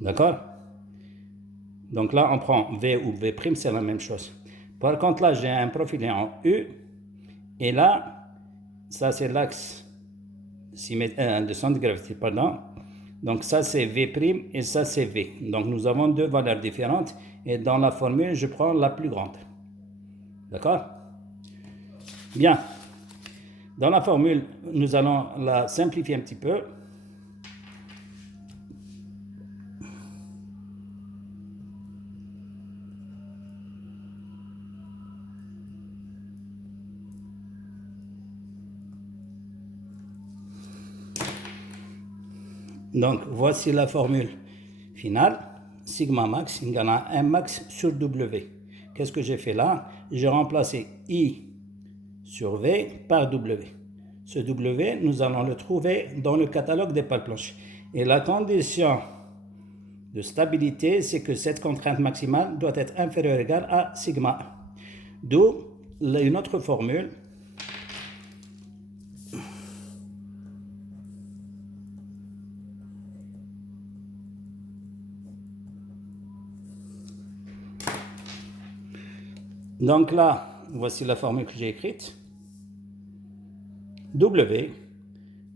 D'accord? Donc là, on prend V ou V', c'est la même chose. Par contre, là, j'ai un profilé en U. Et là, ça, c'est l'axe de centre de gravité, pardon. Donc ça, c'est V' et ça, c'est V. Donc nous avons deux valeurs différentes. Et dans la formule, je prends la plus grande. D'accord? Bien. Dans la formule, nous allons la simplifier un petit peu. Donc, voici la formule finale. Sigma max égale à M max sur W. Qu'est-ce que j'ai fait là? J'ai remplacé I sur V par W. Ce W, nous allons le trouver dans le catalogue des pales planches. Et la condition de stabilité, c'est que cette contrainte maximale doit être inférieure ou égale à sigma 1. D'où une autre formule. Donc là, voici la formule que j'ai écrite. W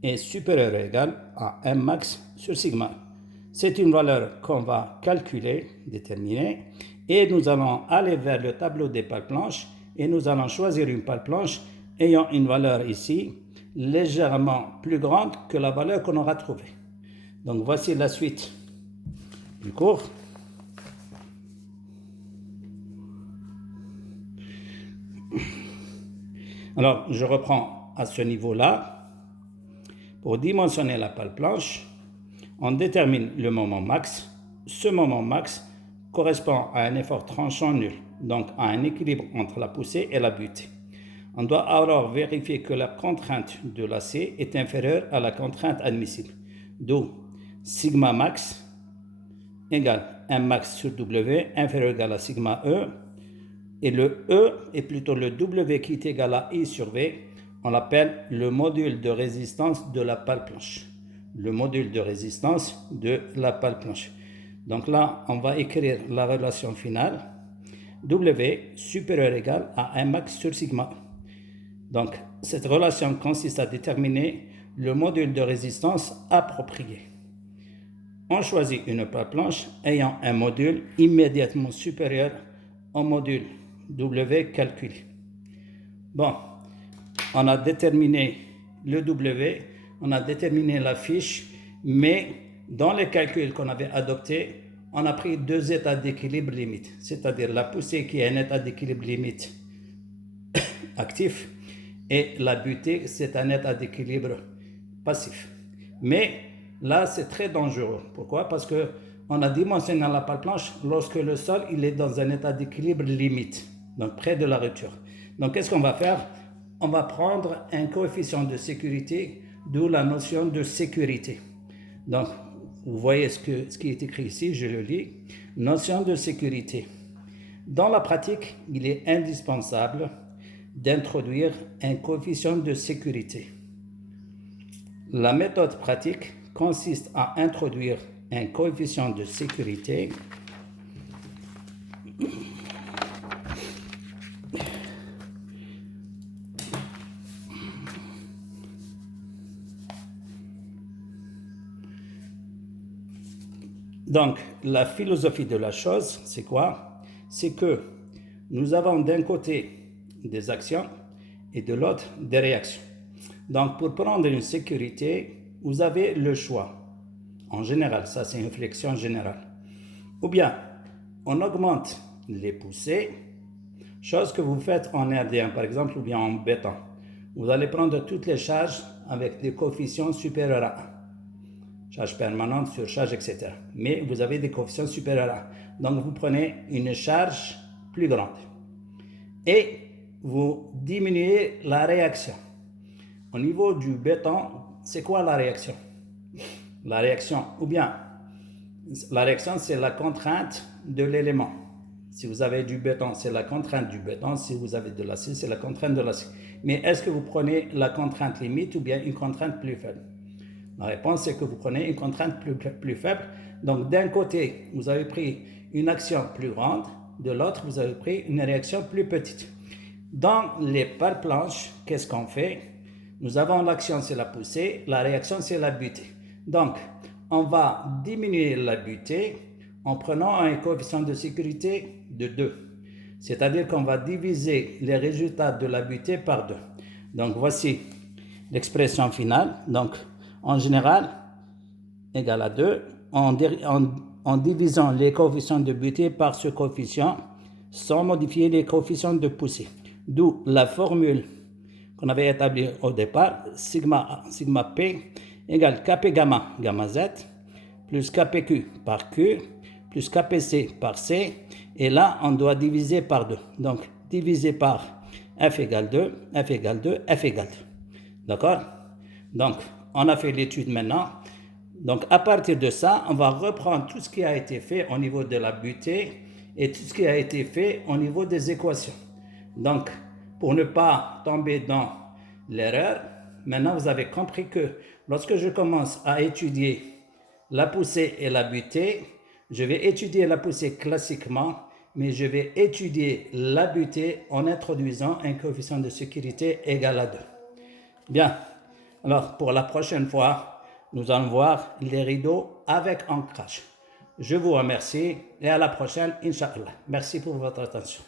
est supérieur ou égal à M max sur sigma. C'est une valeur qu'on va calculer, déterminer, et nous allons aller vers le tableau des pales planches et nous allons choisir une pale planche ayant une valeur ici légèrement plus grande que la valeur qu'on aura trouvée. Donc voici la suite du cours. Alors je reprends à ce niveau-là. Pour dimensionner la pale planche, on détermine le moment max. Ce moment max correspond à un effort tranchant nul, donc à un équilibre entre la poussée et la butée. On doit alors vérifier que la contrainte de l'acier est inférieure à la contrainte admissible. D'où sigma max égale M max sur W inférieur ou égal à sigma E. Et le E est plutôt le W qui est égal à I sur V. On l'appelle le module de résistance de la pale planche. Le module de résistance de la pale planche. Donc là, on va écrire la relation finale. W supérieur ou égal à M max sur sigma. Donc, cette relation consiste à déterminer le module de résistance approprié. On choisit une pale planche ayant un module immédiatement supérieur au module W calculé. Bon, on a déterminé le W, on a déterminé la fiche, mais dans les calculs qu'on avait adoptés, on a pris deux états d'équilibre limite, c'est-à-dire la poussée qui est un état d'équilibre limite actif et la butée, c'est un état d'équilibre passif. Mais là, c'est très dangereux. Pourquoi? Parce qu'on a dimensionné la pale planche lorsque le sol il est dans un état d'équilibre limite, donc près de la rupture. Donc, qu'est-ce qu'on va faire? On va prendre un coefficient de sécurité, d'où la notion de sécurité. Donc, vous voyez ce qui est écrit ici, je le lis. Notion de sécurité. Dans la pratique, il est indispensable d'introduire un coefficient de sécurité. La méthode pratique consiste à introduire un coefficient de sécurité Donc, la philosophie de la chose, c'est quoi? C'est que nous avons d'un côté des actions et de l'autre des réactions. Donc, pour prendre une sécurité, vous avez le choix. En général, ça c'est une réflexion générale. Ou bien, on augmente les poussées, chose que vous faites en RD1 par exemple, ou bien en béton. Vous allez prendre toutes les charges avec des coefficients supérieurs à 1. Charge permanente, surcharge, etc. Mais vous avez des coefficients supérieurs à 1. Donc, vous prenez une charge plus grande. Et vous diminuez la réaction. Au niveau du béton, c'est quoi la réaction? La réaction, ou bien, la réaction, c'est la contrainte de l'élément. Si vous avez du béton, c'est la contrainte du béton. Si vous avez de l'acier, c'est la contrainte de l'acier. Mais est-ce que vous prenez la contrainte limite ou bien une contrainte plus faible? La réponse, c'est que vous prenez une contrainte plus faible. Donc, d'un côté, vous avez pris une action plus grande, de l'autre, vous avez pris une réaction plus petite. Dans les pales planches, qu'est-ce qu'on fait? Nous avons l'action, c'est la poussée, la réaction, c'est la butée. Donc, on va diminuer la butée en prenant un coefficient de sécurité de 2. C'est-à-dire qu'on va diviser les résultats de la butée par 2. Donc, voici l'expression finale. Donc, en général, égale à 2. En divisant les coefficients de butée par ce coefficient, sans modifier les coefficients de poussée. D'où la formule qu'on avait établie au départ, sigma P égale Kp gamma, gamma Z, plus Kpq par Q, plus Kpc par C. Et là, on doit diviser par 2. Donc, diviser par F égale 2, F égale 2, F égale 2. D'accord? Donc, on a fait l'étude maintenant. Donc, à partir de ça, on va reprendre tout ce qui a été fait au niveau de la butée et tout ce qui a été fait au niveau des équations. Donc, pour ne pas tomber dans l'erreur, maintenant vous avez compris que lorsque je commence à étudier la poussée et la butée, je vais étudier la poussée classiquement, mais je vais étudier la butée en introduisant un coefficient de sécurité égal à 2. Bien, alors pour la prochaine fois, nous allons voir les rideaux avec ancrage. Je vous remercie et à la prochaine, Inch'Allah. Merci pour votre attention.